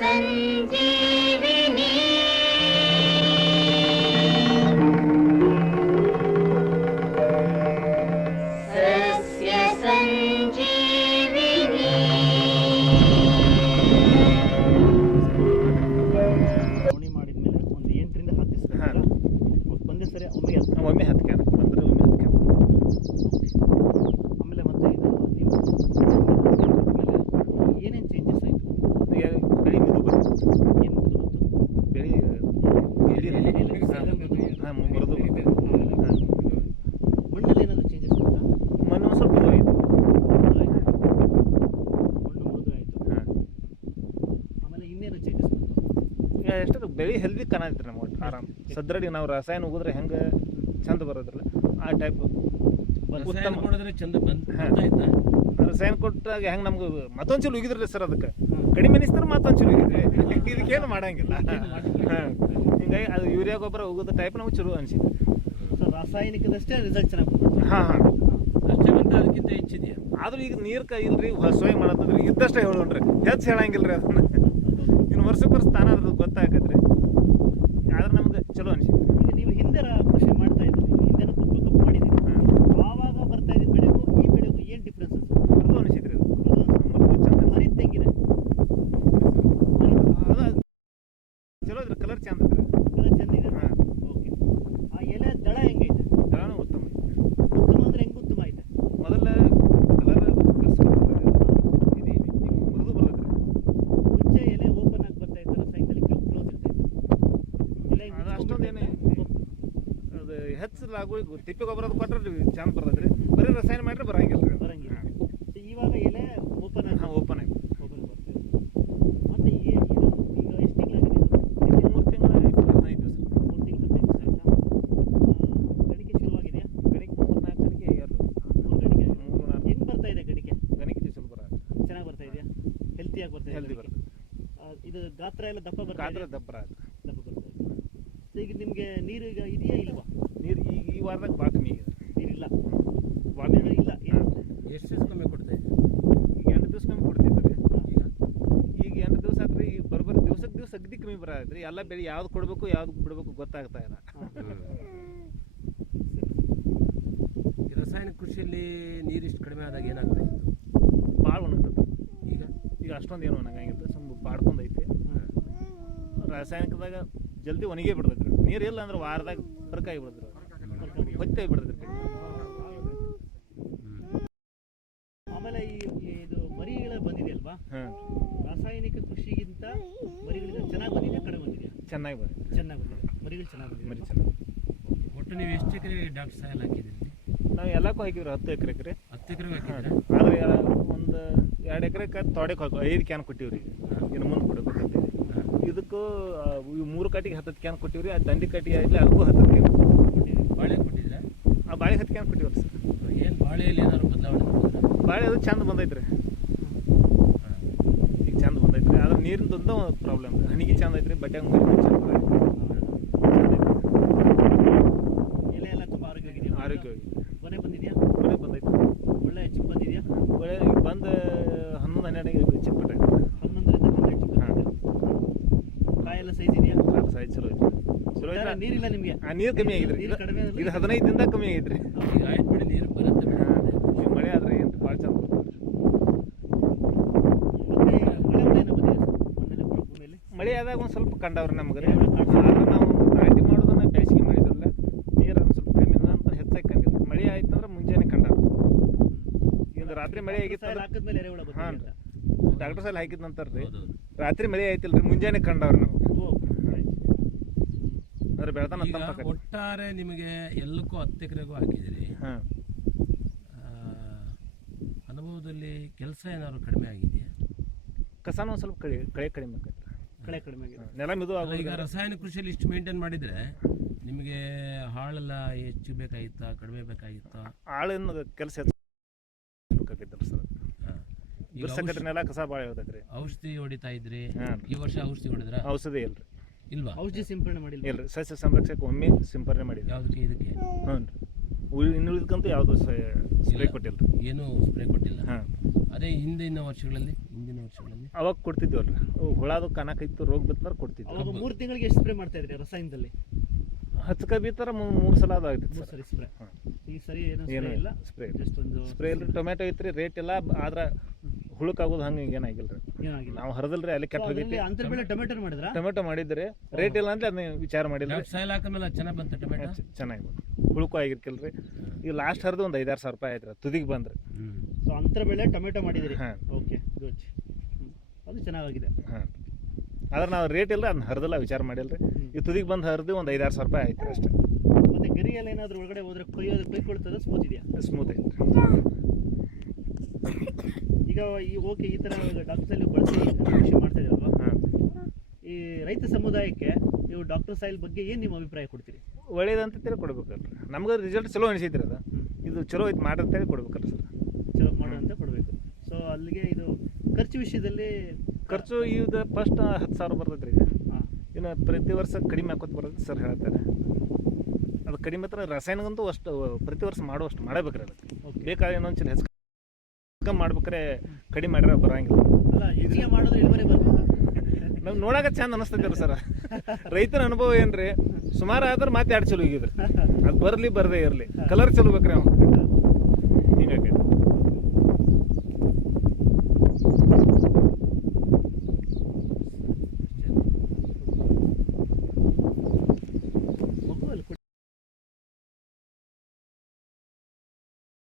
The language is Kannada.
सञ्जी ಕಾಣತ್ತೆ ನಮ್ಮ ಒಟ್ಟು ಆರಾಮ್. ಸದ್ರಡಿ ನಾವು ರಸಾಯನ ಉಗಿದ್ರೆ ಹೆಂಗೆ ಚಂದ ಬರೋದ್ರಲ್ಲ ಆ ಟೈಪ್ ಉತ್ತಮ. ಕೊಡಿದ್ರೆ ಚಂದ ರಸಾಯನ ಕೊಟ್ಟಾಗ ಹೆಂಗೆ ನಮ್ಗೆ ಮತ್ತೊಂದು ಚಲು ಉಗಿದ್ರಲ್ಲ ಸರ್ ಅದಕ್ಕೆ. ಕಡಿಮೆ ಅನಿಸ್ತಾರೆ ಮತ್ತೊಂದು ಚಲು ಉಗಿದ್ರಿ. ಇದಕ್ಕೇನು ಮಾಡಂಗಿಲ್ಲ. ಹಾಂ. ಹಿಂಗಾಗಿ ಅದು ಯೂರಿಯಾ ಗೊಬ್ಬರ ಹೋಗೋದ ಟೈಪ್ ನಮ್ಗೆ ಚಲೋ ಅನಿಸಿದೆ. ರಾಸಾಯನಿಕದಷ್ಟೇ ರಿಸಲ್ಟ್ ಚೆನ್ನಾಗಿ ಹಾಂ ಹಾಂ. ಅದಕ್ಕಿಂತ ಹೆಚ್ಚಿದೆಯಾ? ಆದ್ರೂ ಈಗ ನೀರು ಕೈ ಇಲ್ರಿ ಹೊಸವಾಗಿ ಮಾಡತ್ತದ್ರಿ ಇದ್ದಷ್ಟೇ ಹೇಳೋಣ್ರಿ. ಹೆಚ್ಚು ಹೇಳಂಗಿಲ್ರಿ ಅದನ್ನ. ಇನ್ನು ವರ್ಷಕ್ಕೆ ವರ್ಷ ತಾನ ಅದ್ರ ಗೊತ್ತಾಗತ್ರಿ. ಆದ್ರೆ ನಮ್ಗೆ ಚಲೋ ಅನಿಸಿದ್ರಿ ಈಗ ನೀವು ಹಿಂದೆ ಕೃಷಿ ಮಾಡ್ತಾ ಇದ್ರಿ ಹಿಂದೆನೂ ತುಂಬ ಕಬ್ಬು ಮಾಡಿದ್ದೀರಿ ಆವಾಗ ಬರ್ತಾ ಇದ್ದ ಬೆಳೆಗೂ ಈ ಬೆಳೆಗೂ ಏನು ಡಿಫ್ರೆನ್ಸಸ್ ಮೃದು ಅನಿಸಿದ್ರಿ ಅದು ಮೃದು ಚಂದ ಮರಿ ತೆಂಗಿದೆ ಅದು ಚಲೋ ಇದ್ರಿ ಕಲರ್ ಚಂದ ಇದ್ರಿ ಕಲರ್ ಚಂದ ಇದೆ ಹಾಂ ಓಕೆ ಆ ಎಲೆ ದಳ ಹೆಂಗೈತೆ ದಳನೂ ಉತ್ತಮ ಐತಿ. ಉತ್ತಮ ಅಂದ್ರೆ ಹೆಂಗ್ ಉತ್ತಮ ಐತೆ ಮೊದಲ ಕಲರ್ ಕರ್ಸ್ಕೊಳ್ತಾರೆ ಇದು ಇದು ಮೃದು ಬರ್ತೈತ್ರಿ ಮುಂಚೆ ಎಲೆ ಓಪನ್ ಆಗಿ ಬರ್ತಾ ಇತ್ತು ರಾಸಾಯನಿಕದಲ್ಲಿ ಕ್ಲೋಸ್ ಇರ್ತೈತೆ ಎಲೆ ಹಿಂಗ್ ಅದು ಅಷ್ಟೊಂದೇನು ಮುಚ್ಕೊಂಡ್ಬಿಟ್ಟಿರುತ್ತೆ. ಅದು ಹೆಚ್ಚು ಲಾಗು ತಿಪ್ಪೆ ಗೊಬ್ಬರ ಕೊಟ್ಟರೆ ಚಂದ ಬರ್ತದ್ರಿ ಬರೀ ರಸಾಯನ ಮಾಡಿದ್ರೆ ಬರಂಗಿಲ್ಲ ರೀ ಬರಂಗಿಲ್ಲ. ಸೊ ಇವಾಗ ಎಲೆ ಓಪನ್ ಆಗಿ ಹಾಂ ಓಪನ್ ಆಯ್ತು ಓಪನ್ ಮತ್ತೆ ಈಗ ಎಷ್ಟು ತಿಂಗಳಾಗಿದೆ ಇದು? ಇದು ಮೂರು ತಿಂಗಳ ಹದಿನೈದು ದಿವಸ. ಮೂರು ತಿಂಗಳು ಹದಿನೈದು ದಿವಸ ಆಯ್ತಾ? ಗಣಿಕೆ ಗಣಿಕೆ ಮೂರು ನಾಲ್ಕು ಗಣಿಕೆ ಮೂರು ಗಣಿಕೆ ಮೂರು ನಾಲ್ಕು. ಹೆಂಗ್ ಬರ್ತಾ ಇದೆ ಗಣಿಕೆ? ಗಣಿಕೆ ದಿವಸ ಬರ ಚೆನ್ನಾಗಿ ಬರ್ತಾ ಇದೆಯಾ? ಹೆಲ್ತಿಯಾಗಿ ಬರ್ತಾ ಇದೆ? ಬರ್ತದೆ. ಗಾತ್ರ ಎಲ್ಲ ದಪ್ಪ ಬರ್ತದೆ ಗಾತ್ರ ಇದೆ ದಪ್ಪ ಬರ್ತದೆ. ಈಗ ನಿಮಗೆ ನೀರು ಈಗ ಇದೆಯಾ ಇಲ್ವಾ? ನೀರು ಈಗ ಈ ವಾರದಾಗ ಭಾಳ ಕಮ್ಮಿ ಆಗಿದೆ ನೀರಿಲ್ಲ. ಭಾಳ ಇಲ್ಲ. ಎಷ್ಟು ದಿವಸ ಕಮ್ಮಿ ಕೊಡ್ತಾ ಇದೆ ಈಗ ಎಂಟು ದಿವಸ ಕಮ್ಮಿ ಕೊಡ್ತಿದ್ರಿ ಈಗ? ಈಗ ಎಂಟು ದಿವಸ ಆದ್ರೆ ಈಗ ಬರೋಬ್ಬರ ದಿವ್ಸಕ್ಕೆ ದಿವಸ ಅಗದಿ ಕಮ್ಮಿ ಬರತ್ರಿ ಎಲ್ಲ ಬೆಳೆ ಯಾವ್ದು ಕೊಡಬೇಕು ಯಾವ್ದು ಬಿಡಬೇಕು ಗೊತ್ತಾಗ್ತಾ ಇಲ್ಲ. ಈ ರಾಸಾಯನಿಕ ಕೃಷಿಯಲ್ಲಿ ನೀರು ಇಷ್ಟು ಕಡಿಮೆ ಆದಾಗ ಏನಾಗ್ತಾ ಇತ್ತು? ಭಾಳ ಒಣಗ್ತದೆ ಈಗ? ಈಗ ಅಷ್ಟೊಂದು ಏನು ಒಣಗಂಗಿತ್ತು ಸ್ವಲ್ಪ ಬಾಡ್ಕೊಂಡೈತೆ ರಾಸಾಯನಿಕದಾಗ ಜಲ್ದಿ ಒಣಗೇ ಬಿಡ್ತೈತ್ರಿ. ನೀರು ಇಲ್ಲ ಅಂದ್ರೆ ವಾರದಾಗ ಬರ್ಕಾಗಿ ಬಿಡ್ತೈತ್ರಿ. ಹೊತ್ತೆ ಬಿಡುತ್ತೆ ಆಮೇಲೆ ಈ ಇದು ಮರಿಗಳ ಬಂದಿದೆ ಅಲ್ವಾ? ರಾಸಾಯನಿಕ ಕೃಷಿಗಿಂತ ಮರಿಗಳಿಂದ ಚೆನ್ನಾಗಿ ಬಂದಿದೆ ಕಡಿಮೆ ಬಂದಿದೆ ಚೆನ್ನಾಗಿ ಬಂದಿದೆ. ಚೆನ್ನಾಗಿ ಬಂದಿದೆ. ಮರಿಗಳು ಚೆನ್ನಾಗಿ ಬಂದಿದೆ ಮರಿ ಚೆನ್ನಾಗಿ ಒಟ್ಟು ನೀವು ಎಷ್ಟು ಎಕರೆ ಡಾಕ್ಟರ್ ಸಾಯಲ್ ಹಾಕಿದ್ದೀರಿ ನಾವು ಎಲ್ಲಕ್ಕೂ ಹಾಕಿದ್ರು ಹತ್ತು ಎಕರೆಗೆ ರೀ ಹತ್ತು ಎಕರೆ ಹಾಕಿದ್ರೆ ಆದ್ರೆ ಒಂದು ಎರಡು ಎಕರೆಗೆ ತೋಡೆಗೆ ಹಾಕೋ ಐದು ಕ್ಯಾನ್ ಕೊಟ್ಟಿವ್ರಿ. ಇನ್ನು ಮುಂದೆ ಕೊಡಬೇಕು ಇದಕ್ಕೂ ಮೂರು ಕಟ್ಟಿಗೆ ಹತ್ತತ್ತು ಕ್ಯಾನ್ ಕೊಟ್ಟಿವ್ರಿ ಆ ದಂಡಿ ಕಟ್ಟಿಗೆ ಆಗಲಿ ಅದಕ್ಕೂ ಹತ್ತತ್ತು ಕ್ಯಾನ್ ಕೊಟ್ಟಿವಿ ಬಾಳೆ ಆ ಬಾಳೆ ಹತ್ಕೊಂಡು ಕ್ಯಾನ್ ಕೊಟ್ಟಿವ್ರಿ ಸರ್? ಏನು ಬಾಳೆಯಲ್ಲಿ ಏನಾದ್ರು ಬದಲಾವಣೆ ಬಾಳೆ ಅದು ಚಂದ ಬಂದೈತ್ರಿ. ಈಗ ಚಂದ ಬಂದೈತ್ರಿ. ಆದ್ರೆ ನೀರಿಂದು ಒಂದು ಪ್ರಾಬ್ಲಮ್ ಹಣಿಗೆ ಚಂದ ಐತ್ರಿ ಬಟ್ಟೆ ಚಂದ ಬರೈತಿ. ಚಂದ ಐತ್ರಿ. ಎಲೆ ಎಲ್ಲ ತುಂಬ ಆರೋಗ್ಯವಾಗಿದೆಯಾ ಆರೋಗ್ಯವಾಗಿ ಕೊನೆ ಬಂದಿದೆಯಾ ಒಳ್ಳೆ ಬಂದೈತಿ ಒಳ್ಳೆ ಚಿಪ್ ಬಂದಿದೆಯಾ ಒಳ್ಳೆ ಈಗ ಬಂದು ಹನ್ನೊಂದು ಹನ್ನೆರಡಿಗೆ ಚಿಕ್ಕಪಟ್ಟೆ ಹನ್ನೊಂದರಿಂದ ಹನ್ನೆರಡು ಚಿಪ್ ಹಾಂ. ಬಂದಿದೆ ಕಾಯೆಲ್ಲ ಸೈಜ್ ಇದೆಯಾ ಸೈಜ್ ಚಲೋ ಐತಿ ಚಲೋ ಒಟ್ಟಾರೆ ಐತ್ರಿ ನೀರಿಲ್ಲ ನಿಮಗೆ? ಆ ನೀರು ಕಮ್ಮಿ ಆಗಿದ್ರಿ. ನೀರು ಕಡಿಮೆ ಅಂದ್ರೆ ಇದು ಹದಿನೈದು ದಿನದಾಗ ಕಮ್ಮಿ ಆಗಿದ್ರಿ. ಈಗ ಆಯ್ತು ಬಿಡಿ ನೀರು ಬರುತ್ತೆ ಬಿಡಿ. ಮಳೆ ಆದ್ರೆ ಏನು ಭಾಳ ಚಂದ ಮತ್ತೆ ಮಳೆ ಮಳೆ ಏನೋ ಬಂದಿದೆ ಮಣ್ಣೆಲ್ಲ ಭೂಮಿಯಲ್ಲಿ ಮಳೆ ಆದಾಗ ಒಂದು ಸ್ವಲ್ಪ ಕಂಡವ್ರಿ ನಮ್ಗೆ. ರೀ ಆದ್ರೆ ನಾವು ನಾಟಿ ಮಾಡೋದನ್ನ ಬೇಸಿಗೆ ಮಾಡಿದ್ರಲ್ಲ ನೀರು ಒಂದು ಸ್ವಲ್ಪ ಕಮ್ಮಿ ಅಂತ ಹೆಚ್ಚಾಗಿ ಕಂಡಿಲ್ಲ. ಮಳೆ ಆಯ್ತು ಅಂದ್ರೆ ಮುಂಜಾನೆ ಕಂಡ ಈಗ ರಾತ್ರಿ ಮಳೆ ಆಗಿತ್ತು ಸಾಯಿಲ್ ಹಾಕಿದ್ಮೇಲೆ ಎರೆಹುಳ ಬಂದಿದೆ ಹಾಂ ಅಂತ. ಡಾಕ್ಟರ್ ಸಾಲ ಹಾಕಿದ್ ನಂತರ ರೀ ರಾತ್ರಿ ಮಳೆ ಆಯ್ತಿಲ್ರಿ ಮುಂಜಾನೆ ಕಂಡವ್ರಿ ನಾವು. ಅಂದ್ರೆ ಬೆಳ್ತಾನ ಈಗ ತಂಪ ಒಟ್ಟಾರೆ ನಿಮಗೆ ಎಲ್ಲಕ್ಕೂ ಹತ್ತು ಎಕರೆಗೂ ಹಾಕಿದಿರಿ ಹಾಂ. ಅನುಭವದಲ್ಲಿ ಕೆಲಸ ಏನಾದ್ರು ಕಡಿಮೆ ಆಗಿದೆಯಾ? ಕಸನೂ ಒಂದು ಸ್ವಲ್ಪ ಕಳಿ ಕಳೆ ಕಡಿಮೆ ಕಳೆ ಕಡಿಮೆ ಆಗಿದೆ. ನೆಲ ಮಿದು ಅಲ್ಲ, ಈಗ ರಸಾಯನ ರಾಸಾಯನಿಕ ಕೃಷಿಯಲ್ಲಿ ಇಷ್ಟು ಮೇಂಟೈನ್ ಮಾಡಿದ್ರೆ ನಿಮಗೆ ಹಾಳೆಲ್ಲ ಹೆಚ್ಚು ಬೇಕಾಗಿತ್ತಾ ಕಡಿಮೆ ಬೇಕಾಗಿತ್ತಾ? ಆಳಿನ ಕೆಲಸ ಸರ್. ನೆಲ ಕಸ ಭಾಳ ಔಷಧಿ ಹೊಡಿತಾ ಇದ್ರಿ. ಹಾಂ. ಈ ವರ್ಷ ಔಷಧಿ ಹೊಡೆದ್ರ? ಔಷಧಿ ಇಲ್ರಿ. ಇಲ್ವಾ? ಔಷಧಿ ಸಿಂಪಡಣೆ ಮಾಡಿಲ್ಲ ಇಲ್ರಿ ಸಸ್ಯ ಸಂರಕ್ಷಕ ಒಮ್ಮೆ ಸಿಂಪರಣೆ ಮಾಡಿದ್ವಿ. ಯಾವುದಕ್ಕೆ ಇದಕ್ಕೆ? ಹ್ಞೂ ರೀ ಉಳ್- ಇನ್ನುಳಿದ್ಕಂತೂ ಯಾವುದು ಸ್ಪ್ರೇ ಕೊಟ್ಟಿಲ್ಲ ಏನೂ ಸ್ಪ್ರೇ ಕೊಟ್ಟಿಲ್ಲ? ಹಾಂ. ಅದೇ ಹಿಂದಿನ ವರ್ಷಗಳಲ್ಲಿ ಹಿಂದಿನ ವರ್ಷಗಳಲ್ಲಿ? ಅವಾಗ ಕೊಡ್ತಿದ್ವಲ್ಲ ಅವು ಹುಳದು ಕನಕಿತ್ತು ರೋಗ ಬಿತ್ತಂದ್ರೆ ಕೊಡ್ತಿದ್ವಿ ಅವಾಗ ಮೂರು ತಿಂಗಳಿಗೆ ಎಷ್ಟು ಸ್ಪ್ರೇ ಮಾಡ್ತಾ ಇದ್ರಿ ರಸಾಯನದಲ್ಲಿ? ಹಚ್ಕ ಬೀತಾರ ಮೂರು ಸಲ ಅದು ಆಗ್ತಿತ್ತು ಮೂರು ಸರ್. ಸ್ಪ್ರೇ. ಹಾಂ. ಈ ಸರಿ ಏನು ಏನು ಸ್ಪ್ರೇ ಇಲ್ಲ? ಸ್ಪ್ರೇ ಜಸ್ಟ್ ಒಂದು ಸ್ಪ್ರೇ ಇಲ್ಲ ಟೊಮೆಟೊ ಐತ್ರಿ ರೇಟ್ ಇಲ್ಲ ಆದ್ರೆ ಹುಳುಕಾಗೋದು ಹಂಗೆ ಏನಾಗಿಲ್ಲ ರೀ. ಏನಾಗಿಲ್ಲ. ನಾವು ಹರದಲ್ರಿ ಅಲ್ಲಿ ಕೆಟ್ಟ ಹೋಗೈತಿ. ಅಂತರ ಬೆಳೆ ಟೊಮೆಟೊ ಮಾಡಿದ್ರೆ? ಟೊಮೆಟೊ ಮಾಡಿದ್ರಿ. ರೇಟ್ ಇಲ್ಲ ಅಂದ್ರೆ ಅದನ್ನ ವಿಚಾರ ಮಾಡಿಲ್ಲ ಹಾಕಿದ್ಮೇಲೆ ಚೆನ್ನಾಗಿ ಬಂತ ಟೊಮೆಟೊ? ಚೆನ್ನಾಗಿ ಹುಳುಕು ಆಗಿರ್ಕಿಲ್ರಿ. ಈಗ ಲಾಸ್ಟ್ ಹರಿದು ಒಂದು ಐದಾರು ಸಾವಿರ ರೂಪಾಯಿ ಆಯ್ತು ತುದಿಗೆ ಬಂದ್ರಿ. ಸೊ ಅಂತರ ಬೆಳೆ ಟೊಮೆಟೊ ಮಾಡಿದಿರಿ? ಹಾಂ. ಓಕೆ ಗುಡ್ ಅದು ಚೆನ್ನಾಗಿದೆ ಹಾಂ. ಆದ್ರೆ ನಾವು ರೇಟ್ ಇಲ್ಲ ಅದನ್ನ ಹರಿದಲ್ಲ ವಿಚಾರ ಮಾಡಿಲ್ಲ ರೀ ಈ ತುದಿಗೆ ಬಂದು ಹರಿದು ಒಂದು ಐದಾರು ಸಾವಿರ ರೂಪಾಯಿ ಆಯ್ತು ಅಷ್ಟೇ. ಮತ್ತೆ ಗರಿಯಲ್ಲಿ ಏನಾದರೂ ಏನಾದ್ರು ಒಳಗಡೆ ಹೋದ್ರೆ ಕೊಯ್ಯೋದು ಕೊಯ್ಕೊಳ್ತದೆ ಸ್ಮೂತ್ ಇದೆಯಾ? ಸ್ಮೂತ್ ಐತಿ ಈಗ ಈ ಓಕೆ ಈ ತರ ಡಾಕ್ಟರ್ ಸೈಲ್ ಬಳಸಿ ಕೃಷಿ ಮಾಡ್ತಾ ಅಲ್ವಾ ಹಾಂ. ಈ ರೈತ ಸಮುದಾಯಕ್ಕೆ ನೀವು ಡಾಕ್ಟರ್ ಸೈಲ್ ಬಗ್ಗೆ ಏನು ನಿಮ್ಮ ಅಭಿಪ್ರಾಯ ಕೊಡ್ತೀರಿ? ಒಳ್ಳೇದಂತ ತಿಳಿ ಕೊಡ್ಬೇಕಲ್ರಿ. ನಮ್ಗೆ ರಿಸಲ್ಟ್ ಚಲೋ ಅನಿಸೈತ್ರಿ ಅದು. ಇದು ಚಲೋ ಐತಿ ಮಾಡಂತೇಳಿ ಕೊಡ್ಬೇಕಲ್ಲ ಸರ್. ಚಲೋ ಮಾಡುವಂತ ಕೊಡಬೇಕು. ಸೊ ಅಲ್ಲಿಗೆ ಇದು ಖರ್ಚು ವಿಷಯದಲ್ಲಿ ಖರ್ಚು ಇದು ಫಸ್ಟ್ ಹತ್ತು ಸಾವಿರ ಬರ್ತೈತೆ ರೀ ಇನ್ನು ಪ್ರತಿ ವರ್ಷ ಕಡಿಮೆ ಹಾಕೋದು ಬರೋದು ಸರ್ ಹೇಳ್ತಾರೆ. ಅದು ಕಡಿಮೆ ಹತ್ರ ರಾಸಾಯನಿಕಂತೂ ಅಷ್ಟು ಪ್ರತಿ ವರ್ಷ ಮಾಡುವಷ್ಟು ಮಾಡಬೇಕ್ರಿ ಅದಕ್ಕೆ. ಬೇಕಾದ್ರೆ ಇನ್ನೊಂದು ಚಲ ಹೆಚ್ಚು ಮಾಡ್ಬೇಕಾರೆ ಕಡಿಮೆ ಮಾಡ್ರೆ ಬರೋಂಗಿಲ್ಲ. ಅಲ್ಲ ಹೆಚ್ಚಿಗೆ ಮಾಡಿದ್ರೆ ಇಳುವರಿ ನೋಡಾಕ ಚಂದ ಅನಿಸ್ತೈತೆ ಸರ್. ರೈತರ ಅನುಭವ ಏನ್ರಿ ಸುಮಾರು ಆದ್ರೆ ಮತ್ತೆ ಎರಡು ಚಲೋ ಹೋಗಿದ್ರಿ. ಅದು ಬರಲಿ ಬರದೇ ಇರಲಿ. ಕಲರ್ ಚಲೋ ಬೇಕ್ರಿ ಅವ್ನು